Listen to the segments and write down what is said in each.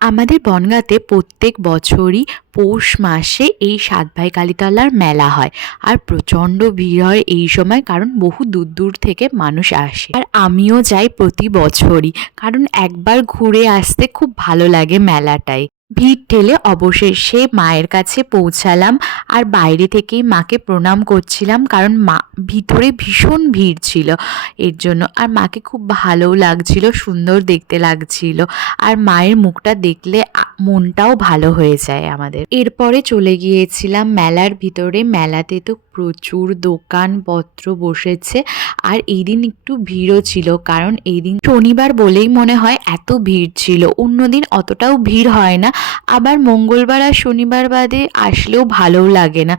আমাদের বনগাঁতে প্রত্যেক বছরই পৌষ মাসে এই সাতভাই কালীতলার মেলা হয়। আর প্রচণ্ড ভিড় হয় এই সময়, কারণ বহু দূর দূর থেকে মানুষ আসে। আর আমিও যাই প্রতি বছরই, কারণ একবার ঘুরে আসতে খুব ভালো লাগে মেলাটায়। ভিড় ঠেলে অবশেষে মায়ের কাছে পৌঁছালাম। আর বাইরে থেকেই মাকে প্রণাম করছিলাম, কারণ মা ভিতরে ভীষণ ভিড় ছিল এর জন্য। আর মাকে খুব ভালোও লাগছিল, সুন্দর দেখতে লাগছিল। আর মায়ের মুখটা দেখলে মনটাও ভালো হয়ে যায় আমাদের। এরপরে চলে গিয়েছিলাম মেলার ভিতরে। মেলাতে তো প্রচুর দোকানপত্র বসেছে। আর এই দিন একটু ভিড়ও ছিল, কারণ এই দিন শনিবার বলেই মনে হয় এত ভিড় ছিল। অন্যদিন অতটাও ভিড় হয় না, আবার মঙ্গলবার আর শনিবার বাদে আসলেও ভালোও লাগে না।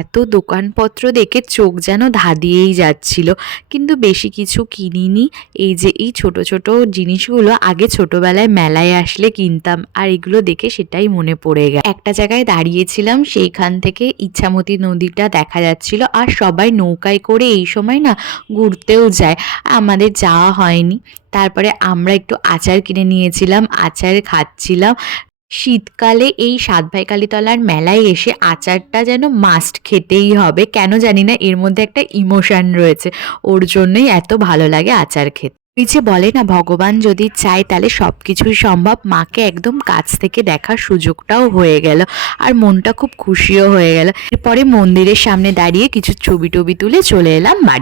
এত দোকানপত্র দেখে চোখ যেন ধাঁধিয়েই যাচ্ছিল, কিন্তু বেশি কিছু কিনিনি। এই যে এই ছোট ছোট জিনিসগুলো আগে ছোটবেলায় মেলায় আসলে কিনতাম, আর এগুলো দেখে সেটাই মনে পড়ে গেল। একটা জায়গায় দাঁড়িয়েছিলাম, সেইখান থেকে ইচ্ছামতি নদীটা দেখা যাচ্ছিল। আর সবাই নৌকায় করে এই সময় না ঘুরতেও যায়, আমাদের যাওয়া হয়নি। তারপরে আমরা একটু আচার কিনে নিয়েছিলাম, আচার খাচ্ছিলাম। শীতকালে এই সাতভাই কালীতলার মেলায় এসে আচারটা যেন মাস্ট খেতেই হবে। কেন জানি না, এর মধ্যে একটা ইমোশন রয়েছে, ওর জন্যই এত ভালো লাগে আচার খেতে। ওই যে বলে না, ভগবান যদি চায় তাহলে সব কিছুই সম্ভব। মাকে একদম কাছ থেকে দেখার সুযোগটাও হয়ে গেল, আর মনটা খুব খুশিও হয়ে গেল। এরপরে মন্দিরের সামনে দাঁড়িয়ে কিছু ছবি টবি তুলে চলে এলাম বাড়ি।